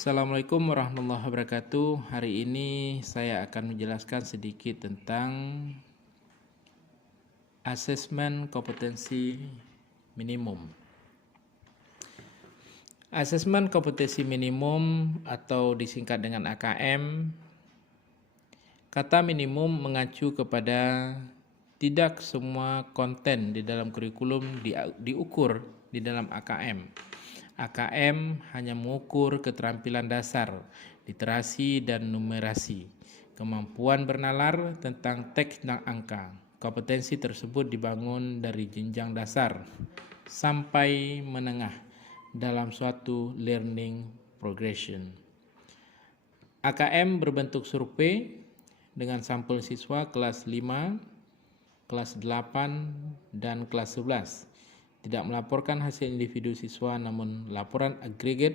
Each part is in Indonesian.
Assalamualaikum warahmatullahi wabarakatuh. Hari ini saya akan menjelaskan sedikit tentang asesmen kompetensi minimum. Asesmen kompetensi minimum atau disingkat dengan AKM, kata minimum mengacu kepada tidak semua konten di dalam kurikulum diukur di dalam AKM. AKM hanya mengukur keterampilan dasar, literasi dan numerasi, kemampuan bernalar tentang teks dan angka. Kompetensi tersebut dibangun dari jenjang dasar sampai menengah dalam suatu learning progression. AKM berbentuk survei dengan sampel siswa kelas 5, kelas 8, dan kelas 11. Tidak melaporkan hasil individu siswa namun laporan agregat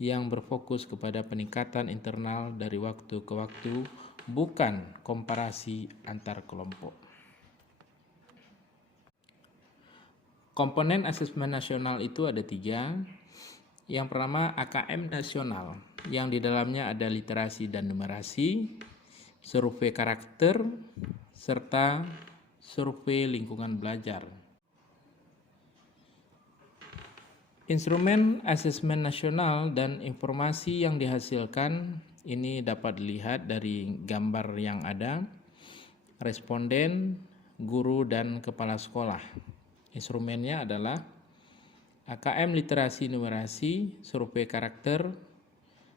yang berfokus kepada peningkatan internal dari waktu ke waktu, bukan komparasi antar kelompok. Komponen asesmen nasional itu ada 3. Yang pertama AKM nasional, yang di dalamnya ada literasi dan numerasi, survei karakter, serta survei lingkungan belajar. Instrumen asesmen nasional dan informasi yang dihasilkan ini dapat dilihat dari gambar yang ada, responden, guru, dan kepala sekolah. Instrumennya adalah AKM literasi numerasi, survei karakter,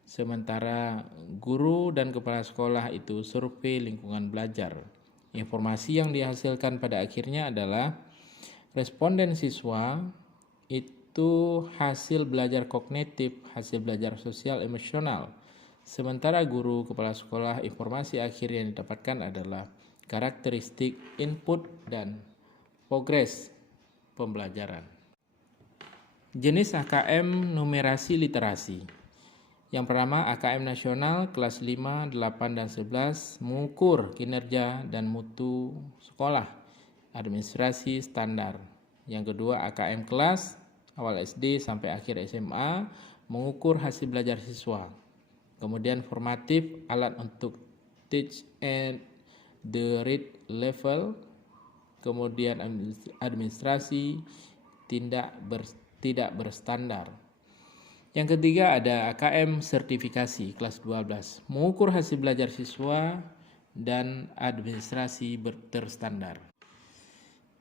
sementara guru dan kepala sekolah itu survei lingkungan belajar. Informasi yang dihasilkan pada akhirnya adalah responden siswa itu hasil belajar kognitif, hasil belajar sosial emosional. Sementara guru kepala sekolah informasi akhir yang didapatkan adalah karakteristik input dan progres pembelajaran. Jenis AKM numerasi literasi. Yang pertama AKM nasional kelas 5, 8, dan 11 mengukur kinerja dan mutu sekolah, administrasi standar. Yang kedua AKM kelas awal SD sampai akhir SMA mengukur hasil belajar siswa. Kemudian formatif alat untuk teach at the read level. Kemudian administrasi tidak berstandar. Yang ketiga ada AKM sertifikasi kelas 12 mengukur hasil belajar siswa dan administrasi terstandar.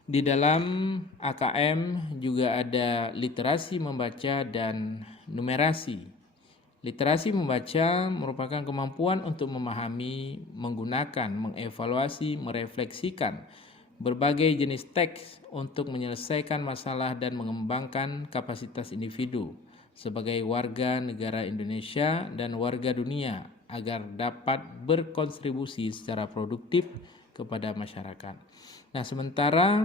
Di dalam AKM juga ada literasi membaca dan numerasi. Literasi membaca merupakan kemampuan untuk memahami, menggunakan, mengevaluasi, merefleksikan berbagai jenis teks untuk menyelesaikan masalah dan mengembangkan kapasitas individu sebagai warga negara Indonesia dan warga dunia agar dapat berkontribusi secara produktif kepada masyarakat. Nah, sementara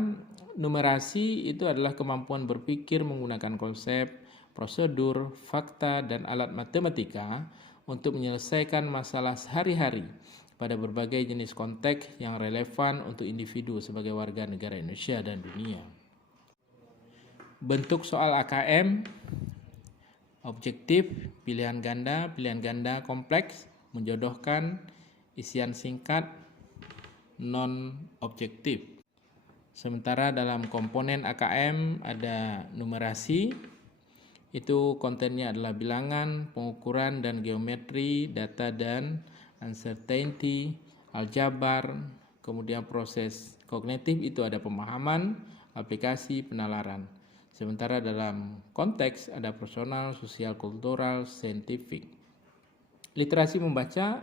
numerasi itu adalah kemampuan berpikir menggunakan konsep, prosedur, fakta, dan alat matematika untuk menyelesaikan masalah sehari-hari pada berbagai jenis konteks yang relevan untuk individu sebagai warga negara Indonesia dan dunia. Bentuk soal AKM, objektif, pilihan ganda kompleks, menjodohkan, isian singkat, non-objektif. Sementara dalam komponen AKM ada numerasi, itu kontennya adalah bilangan, pengukuran dan geometri, data dan uncertainty, aljabar, kemudian proses kognitif itu ada pemahaman, aplikasi, penalaran. Sementara dalam konteks ada personal, sosial, kultural, saintifik. Literasi membaca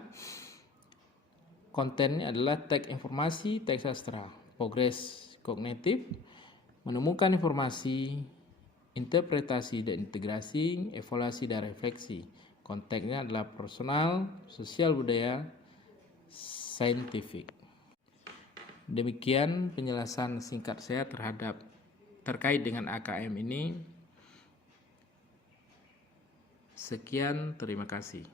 kontennya adalah teks informasi, teks sastra, progres kognitif, menemukan informasi, interpretasi dan integrasi, evaluasi dan refleksi. Konteksnya adalah personal, sosial budaya, saintifik. Demikian penjelasan singkat saya terkait dengan AKM ini. Sekian, terima kasih.